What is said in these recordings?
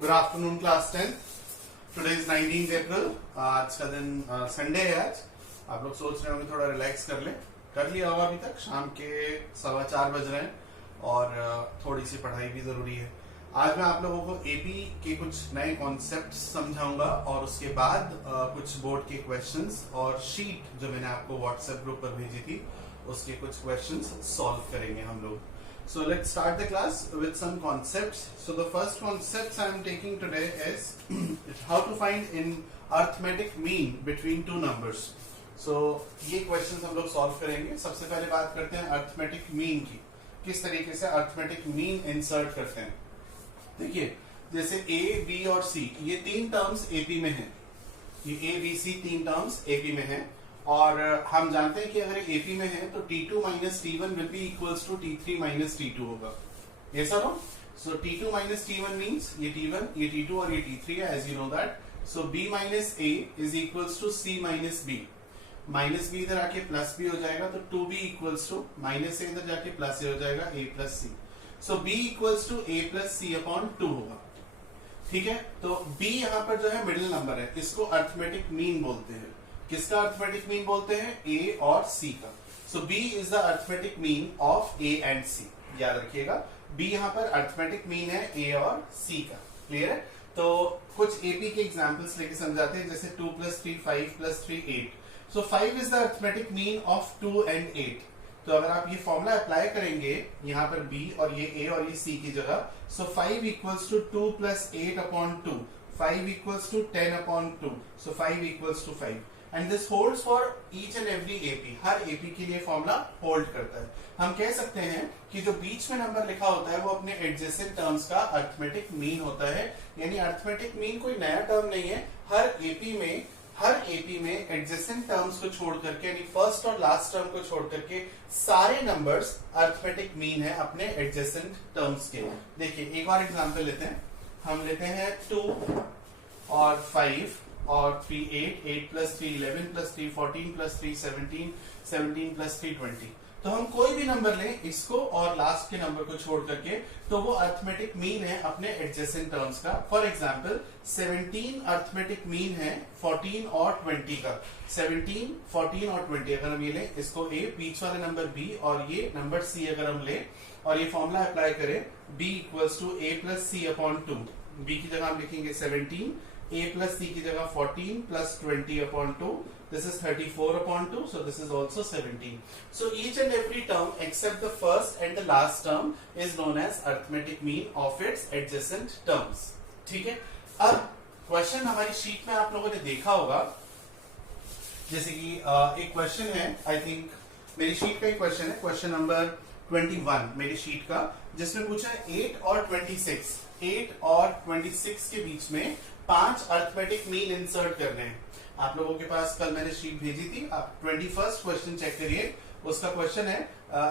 Good afternoon class 10। Today is 19th अप्रैल। आज का दिन संडे है। आज आप लोग सोच रहे होंगे थोड़ा रिलैक्स कर ले, कर लिया होगा अभी तक। शाम के 4:15 बज रहे हैं और थोड़ी सी पढ़ाई भी जरूरी है। आज मैं आप लोगों को एपी के कुछ नए कॉन्सेप्ट समझाऊंगा और उसके बाद कुछ बोर्ड के क्वेश्चंस और शीट जो मैंने आपको व्हाट्सएप ग्रुप पर भेजी थी उसके कुछ क्वेश्चंस सॉल्व करेंगे हम लोग। So let's start the class with some concepts. So the first concepts I am taking today is how to find in arithmetic mean between two numbers. So ये questions हम लोग solve करेंगे। सबसे पहले बात करते हैं arithmetic mean की, किस तरीके से arithmetic mean insert करते हैं। देखिए जैसे A, B और C ये तीन टर्म्स AP में हैं। ये A, B, C तीन टर्म्स AP में हैं और हम जानते हैं कि अगर एपी में है तो T2 minus T1 will be equals to T3 minus T2 होगा। ये सब हो। सो T2 माइनस T1 मींस ये T1, ये T2 और ये T3 है, as you know that. So B minus A is equals to C minus B। Minus B इधर आके प्लस B हो जाएगा तो 2B equals to minus A इधर जाके प्लस A हो जाएगा A plus C। So B equals to A plus C upon 2 होगा। ठीक है, तो B यहाँ पर जो है मिडिल नंबर है, इसको अर्थमेटिक मीन बोलते हैं। किसका अर्थमेटिक मीन बोलते हैं? A और C का। सो B is the arithmetic mean of A and C। याद रखिएगा B यहाँ पर अर्थमेटिक मीन है A और C का। क्लियर है? तो कुछ AP के एग्जांपल्स लेके समझाते हैं, जैसे 2 + 3 5 + 3 8। सो 5 is the arithmetic mean of 2 and 8। तो अगर आप ये फॉर्मूला अप्लाई करेंगे यहाँ पर B और ये A और ये C की जगह, so 5 equals to 2 + 8 upon 2, 5 equals to 10 upon 2, so 5 equals to 5। And this holds for each and every AP. हर एपी के लिए फॉर्मूला होल्ड करता है। हम कह सकते हैं कि जो बीच में नंबर लिखा होता है वो अपने एडजेसेंट टर्म्स का अर्थमेटिक मीन होता है। यानी अर्थमेटिक मीन कोई नया टर्म नहीं है। हर एपी में एडजेसेंट टर्म्स को छोड़ करके, यानी फर्स्ट और लास्ट टर्म को छोड़ करके सारे नंबर्स अर्थमेटिक मीन है अपने एडजेसेंट टर्म्स के। देखिए एक और एग्जांपल लेते हैं। हम लेते हैं 2 और 5 और 3 8, 8 + 3 11 + 3 14 + 3 17, 17 + 3 20। तो हम कोई भी नंबर लें इसको और लास्ट के नंबर को छोड़ करके, तो वो अर्थमेटिक मीन है अपने एडजेसेंट टर्म्स का। फॉर एग्जांपल 17 अर्थमेटिक मीन है 14 और 20 का। 17, 14 और 20 अगर हम ये लें, इसको A, बीच वाले नंबर B और ये नंबर C अगर हम लें और ये फॉर्मूला अप्लाई करें, B equals to A + C upon 2। B की जगह हम लिखेंगे 17, A plus C की जगह 14 plus 20 upon 2. This is 34 upon 2. So this is also 17. So each and every term except the first and the last term is known as arithmetic mean of its adjacent terms. ठीक है। अब question हमारी sheet में आप लोगों ने देखा होगा, जैसे कि एक क्वेश्चन है, आई थिंक मेरी शीट का एक क्वेश्चन है, क्वेश्चन नंबर 21 मेरी शीट का, जिसमें पूछा है 8 और 26। 8 और 26 के बीच में 5 अर्थमेटिक मीन इंसर्ट करने हैं। आप लोगों के पास कल मैंने शीट भेजी थी, आप 21st क्वेश्चन चेक करिए। उसका क्वेश्चन है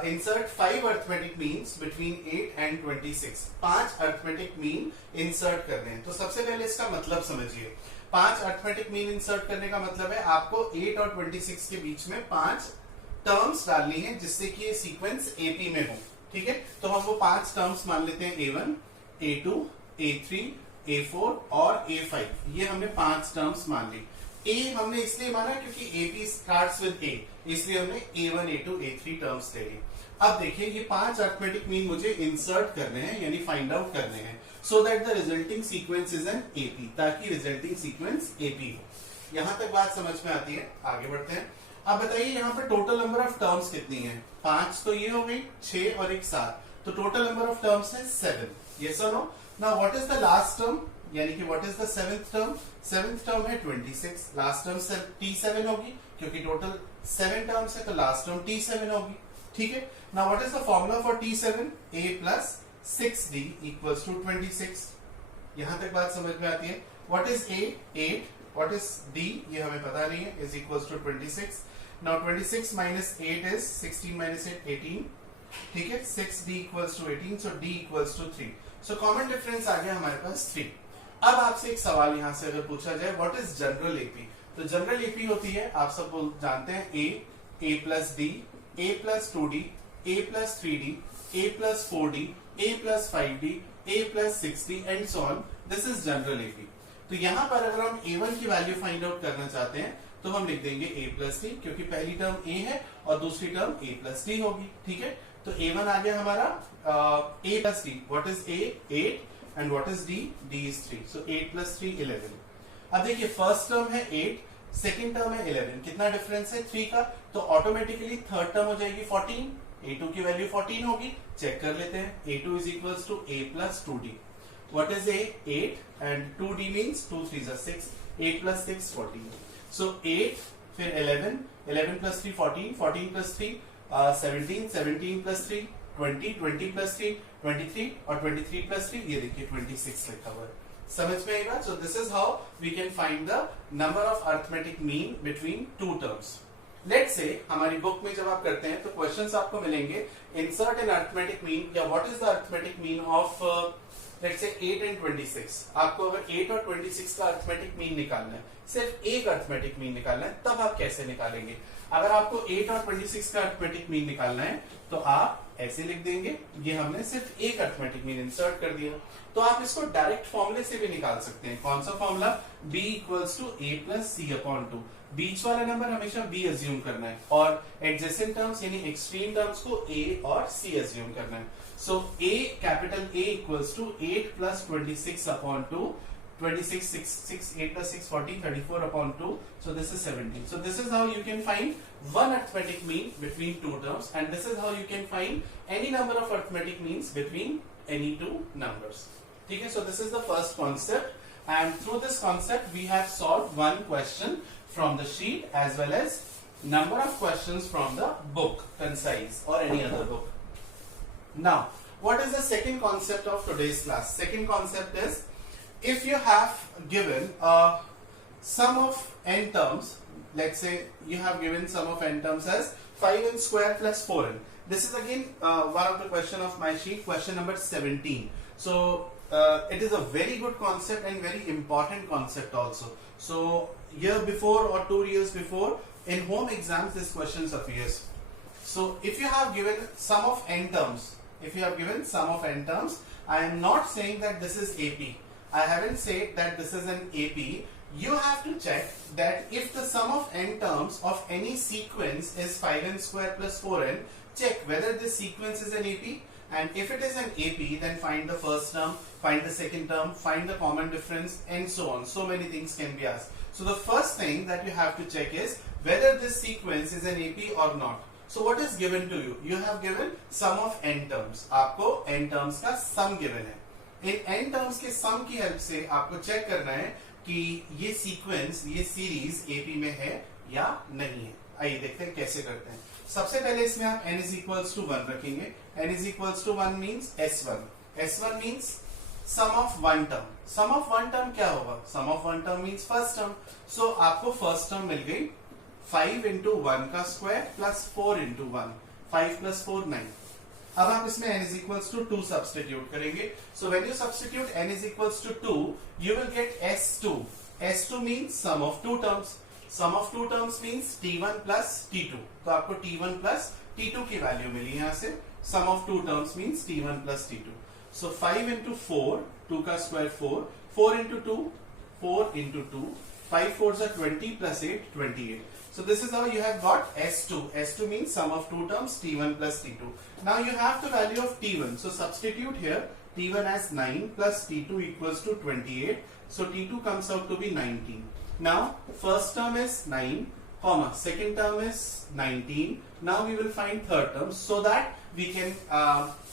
insert 5 arithmetic means between 8 and 26। 5 arithmetic mean insert करने हैं। तो सबसे पहले इसका मतलब समझिए। 5 अर्थमेटिक मीन इंसर्ट करने का मतलब है आपको 8 और 26 के बीच में 5 टर्म्स डालनी है जिससे कि ये सीक्वेंस एपी में हो। ठीक है, तो हम वो 5 टर्म्स मान लेते हैं A1, A2, A3, A4 और A5। ये हमने 5 टर्म्स मान ली। A हमने इसलिए माना क्योंकि AP स्टार्ट्स विद A, इसलिए हमने A1, A2, A3 टर्म्स ले ली। अब देखिए ये 5 अर्थमेटिक मीन मुझे इंसर्ट करने हैं, यानी फाइंड आउट करने हैं, so that the resulting sequence is an AP, ताकि रिजल्टिंग सीक्वेंस AP हो। यहां तक बात समझ में आती है? आगे बढ़ते हैं। अब बताइए यहाँ पे टोटल नंबर ऑफ टर्म्स कितनी है? 5 तो ये हो गई, 6 और एक 7, तो टोटल नंबर ऑफ टर्म्स है 7। यस और no? Now what is the last term, यानी कि what is the 7th term? 7th term है 26। लास्ट टर्म T7 होगी, क्योंकि टोटल 7 टर्म्स है तो लास्ट टर्म T7 होगी। ठीक है, now what is the formula for T7? A + 6D equals to 26। यहां तक बात समझ में आती है? What is A? 8। What is D? ये हमें पता नहीं है, is equals to 26। Now 26 minus 8 is 16 minus 8 18। ठीक है, 6D equals to 18, so D equals to 3। So common difference आ गया हमारे पास 3। अब आपसे एक सवाल यहां से अगर पूछा जाए, व्हाट इज जनरल एपी? तो जनरल एपी होती है, आप सब जानते हैं, A + D, A + 2D, A + 3D, a plus 4d, a plus 5d, a plus 6d and so on. This is general AP. तो यहां पर अगर हम a1 की वैल्यू फाइंड आउट करना चाहते हैं तो हम लिख देंगे a प्लस डी, क्योंकि पहली टर्म a है और दूसरी टर्म a प्लस डी होगी. ठीक है, तो a1 आ गया हमारा a plus D. What is a? 8 and what is d? d is 3. So 8 plus 3 11. अब देखिए फर्स्ट टर्म है 8, सेकेंड टर्म है 11. कितना डिफरेंस है? 3 का. तो ऑटोमेटिकली थर्ड टर्म हो जाएगी 14. a2 की वैल्यू 14 होगी. चेक कर लेते हैं. a2 is equals to a plus 2d. What is a? 8 and 2d means 2 3s are 6. 8 plus 6 14. So 8 फिर 11, 11 plus 3 14, 14 plus 3 17, 17 plus 3 20, 20 plus 3 23 और 23 plus 3 ये देखिए 26 लिखा हुआ है. समझ में आएगा? So this is how we can find the number of arithmetic mean between two terms. Let's say हमारी बुक में जब आप करते हैं तो क्वेश्चंस आपको मिलेंगे insert an arithmetic mean या what is the arithmetic mean of let's say 8 and 26. आपको अगर 8 और 26 का arithmetic mean निकालना है, सिर्फ एक arithmetic mean निकालना है, तब आप कैसे निकालेंगे? अगर आपको 8 और 26 का arithmetic mean निकालना है तो आप ऐसे लिख देंगे. ये हमने सिर्फ एक arithmetic mean इंसर्ट कर दिया. तो आप इसको डायरेक्ट फॉर्मूले से भी निकाल सकते हैं. कौन सा formula? b equals to a plus C upon 2. बीच वाला नंबर हमेशा b अज्यूम करना है और एडजेसेंट टर्म्स यानी एक्सट्रीम टर्म्स को a और c अज्यूम करना है. So a capital A equals to 8 plus 26 upon 2. 26 6 8 plus 6 40 34 upon 2. So this is 17. So this is how you can find one arithmetic mean between two terms, and this is how you can find any number of arithmetic means between any two numbers. Okay, so this is the first concept, and through this concept we have solved one question from the sheet as well as number of questions from the book, concise or any other book. Now, what is the second concept of today's class? Second concept is, if you have given a sum of n terms, let's say you have given sum of n terms as 5n square plus 4n. This is again one of the question of my sheet, question number 17. So it is a very good concept and very important concept also. So year before or 2 years before in home exams this questions appears. So if you have given sum of n terms, I am not saying that this is AP. I haven't said that this is an AP. You have to check that if the sum of n terms of any sequence is 5n square plus 4n, check whether this sequence is an AP, and if it is an AP, then find the first term, find the second term, find the common difference, and so on. So many things can be asked. So the first thing that you have to check is whether this sequence is an AP or not. So what is given to you? You have given sum of n terms. आपको n terms का sum given है. इन n terms के सम की help से आपको check करना है कि ये सीक्वेंस, ये सीरीज AP में है या नहीं है. आइए देखते हैं कैसे करते हैं. सबसे पहले इसमें आप n is equals to 1 रखेंगे. n is equals to 1 means S1. S1 means sum of one term. Sum of one term क्या होगा? Sum of one term means first term. So आपको first term मिल गई 5 into 1 का square plus 4 into 1. 5 plus 4 9. अब आप इसमें n is equals to 2 substitute करेंगे. So when you substitute n is equals to 2, you will get S2. S2 means sum of two terms. Sum of two terms means T1 plus T2. तो आपको T1 plus T2 की value मिली यहाँ से. Sum of two terms means T1 plus T2. So 5 into 4, 2 का square 4, 4 into 2, 4 into 2, 5 4s are 20 plus 8, 28. So this is how you have got S2. S2 means sum of two terms, T1 plus T2. Now you have the value of T1. So substitute here T1 as 9 plus T2 equals to 28. So T2 comes out to be 19. Now first term is 9, comma, second term is 19. Now we will find third term so that we can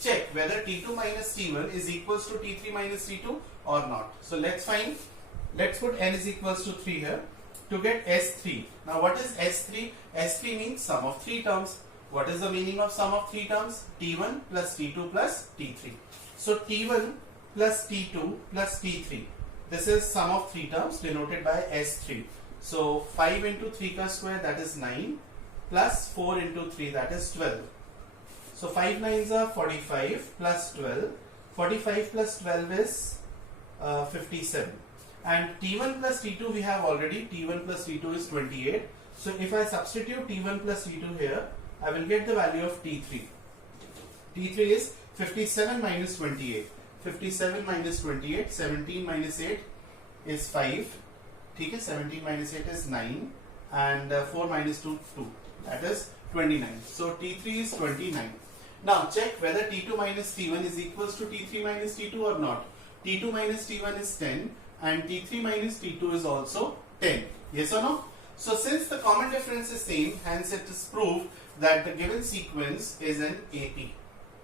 check whether T2 minus T1 is equals to T3 minus T2 or not. So let's put n is equals to 3 here. To get S3. Now what is S3? S3 means sum of three terms. What is the meaning of sum of three terms? T1 plus T2 plus T3. So T1 plus T2 plus T3. This is sum of three terms denoted by S3. So 5 into 3 ka square, that is 9, plus 4 into 3, that is 12. So 5 9s are 45 plus 12. 45 plus 12 is 57. And T1 plus T2 we have already. T1 plus T2 is 28. So if I substitute T1 plus T2 here, I will get the value of T3. T3 is 57 minus 28. 57 minus 28, 17 minus 8 is 5. ठीक है, 17 minus 8 is 9 and 4 minus 2 2. That is 29. So T3 is 29. Now check whether T2 minus T1 is equals to T3 minus T2 or not. T2 minus T1 is 10 and T3 minus T2 is also 10. Yes or no? So since the common difference is same, hence it is proved that the given sequence is an AP.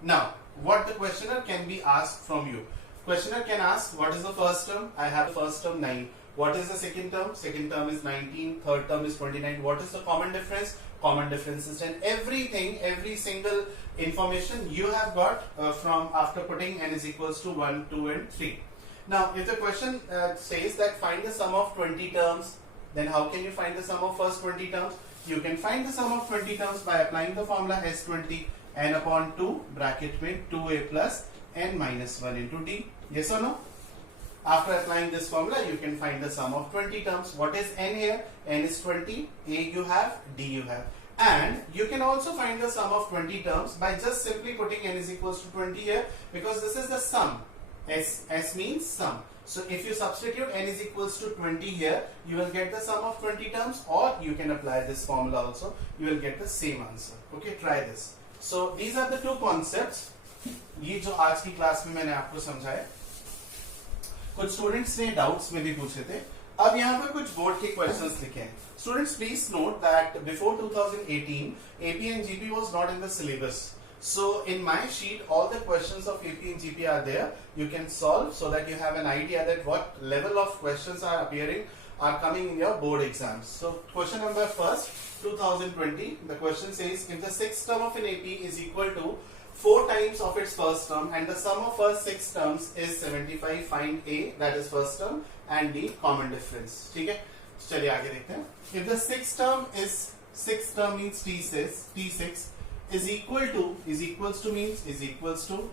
Now, what the questioner can be asked from you? Questioner can ask, what is the first term? I have the first term 9. What is the second term? Second term is 19. Third term is 29. What is the common difference? Common difference is 10. Everything, every single information you have got from after putting n is equals to 1, 2 and 3. Now, if the question says that find the sum of 20 terms, then how can you find the sum of first 20 terms? You can find the sum of 20 terms by applying the formula S20 n upon 2 bracket with 2a plus n minus 1 into d. Yes or no? After applying this formula, you can find the sum of 20 terms. What is n here? N is 20, a you have, d you have. And you can also find the sum of 20 terms by just simply putting n is equals to 20 here, because this is the sum. S means sum. So if you substitute n is equals to 20 here, you will get the sum of 20 terms, or you can apply this formula also. You will get the same answer. Okay, try this. So these are the two concepts. ये जो आज की class में मैंने आपको समझाया. कुछ students ने डाउट्स में भी पूछे थे. अब यहाँ पर कुछ बोर्ड के क्वेश्चंस लिखे हैं. Students, please note that before 2018, AP and GP was not in the syllabus. So in my sheet, all the questions of AP and GP are there. You can solve so that you have an idea that what level of questions are appearing, are coming in your board exams. So question number first, 2020. The question says, if the sixth term of an AP is equal to 4 times of its first term and the sum of first 6 terms is 75, find A, that is first term, and D, common difference. ठीक है, चलिए आगे देखते हैं. If the sixth term means T6 is equals to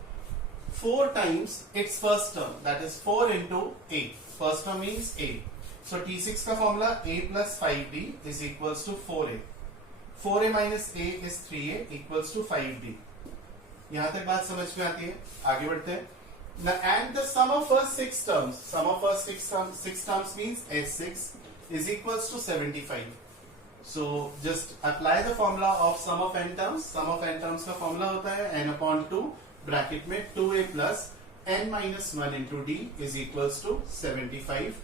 4 times its first term, that is 4 into A. First term means A. So T6 का formula A plus 5D is equals to 4A. 4A minus A is 3A equals to 5D. यहां तक बात समझ में आती है. आगे बढ़ते हैं. Now, and the sum of first 6 terms means S6 is equals to 75. So just apply the formula of sum of n terms. Sum of n terms का formula होता है n upon 2 bracket में 2a plus n minus 1 into d is equals to 75.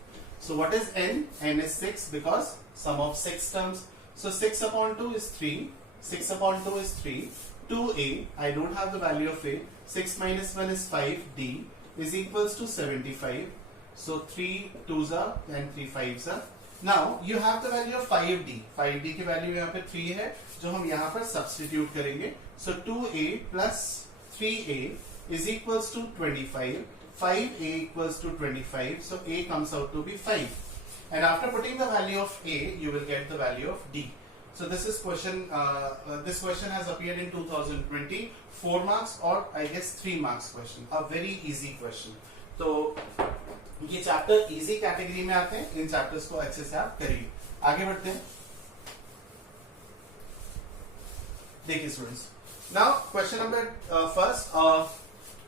So what is n? N is 6 because sum of 6 terms. So 6 upon 2 is 3. 6 upon 2 is 3. 2a, I don't have the value of a. 6 minus 1 is 5. D is equals to 75. So 3 2s are and 3 5s are. Now you have the value of 5d. 5d की value यहाँ पे 3 है, जो हम यहाँ पर substitute करेंगे. So 2a plus 3a is equals to 25. 5a equals to 25. So a comes out to be 5. And after putting the value of a, you will get the value of d. So this is question. This question has appeared in 2020. 4 marks or I guess 3 marks question. A very easy question. तो ये chapter easy category में आते हैं. इन chapters को अच्छे से आप करिए. आगे बढ़ते हैं. देखिए students. Now question number first.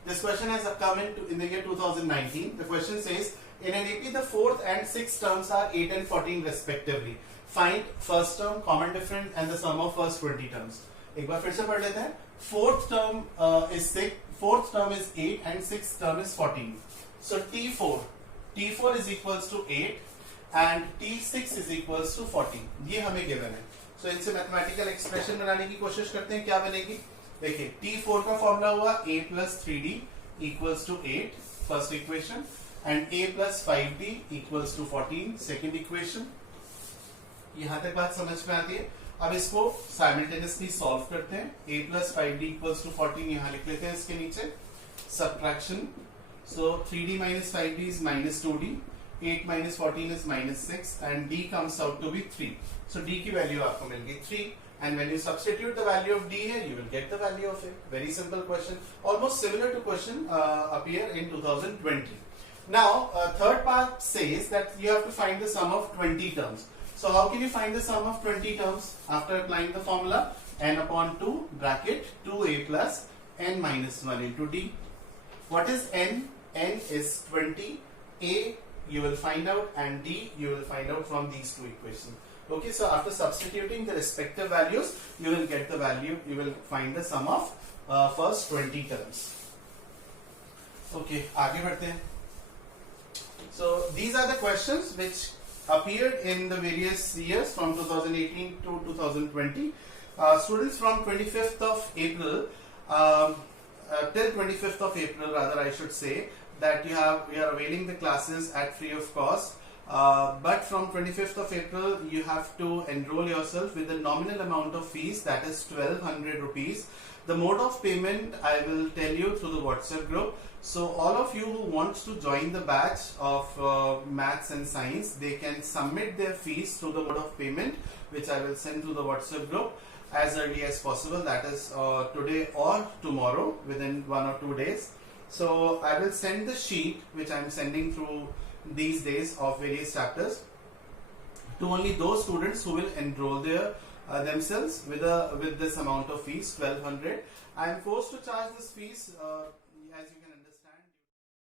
This question has come in the year 2019. The question says, in an AP the fourth and sixth terms are 8 and 14 respectively. Find first term, common difference and the sum of first 20 terms. एक बार फिर से पढ़ लेते हैं. Fourth term is 6, fourth term is 8 and sixth term is 14. So T4 is equals to 8 and T6 is equals to 14. ये हमें given है. So इनसे मैथमेटिकल एक्सप्रेशन बनाने की कोशिश करते हैं. क्या बनेगी? देखिए T4 का फॉर्मूला हुआ a plus 3d equals to 8, first equation, and a plus 5d equals to 14, second equation. यहां तक बात समझ में आती है. अब इसको साइमल्टेनियसली सॉल्व करते हैं. a plus 5d equals to 14 यहां लिख लेते हैं इसके नीचे. Subtraction. So 3d minus 5d is minus 2d. 8 minus 14 is minus 6 and d comes out to be 3. So d की वैल्यू आपको मिल गई 3. And when you substitute the value of d here, you will get the value of a. Very simple question. Almost similar to question appear in 2020. Now, third part says that you have to find the sum of 20 terms. So how can you find the sum of 20 terms? After applying the formula n upon 2 bracket 2a plus n minus 1 into d. What is n? N is 20. A you will find out, and d you will find out from these two equations. Okay, so after substituting the respective values, you will get the value, you will find the sum of first 20 terms. Okay, आगे बढ़ते हैं. So these are the questions which appeared in the various years from 2018 to 2020. Students from 25th of April till 25th of April, rather I should say, that we are availing the classes at free of cost. But from 25th of April, you have to enroll yourself with the nominal amount of fees, that is 1200 rupees. The mode of payment I will tell you through the WhatsApp group. So all of you who want to join the batch of maths and science, they can submit their fees through the mode of payment, which I will send to the WhatsApp group as early as possible, that is today or tomorrow, within 1 or 2 days. So I will send the sheet which I am sending through these days of various chapters to only those students who will enroll themselves with this amount of fees, 1200. I am forced to charge this fees as you can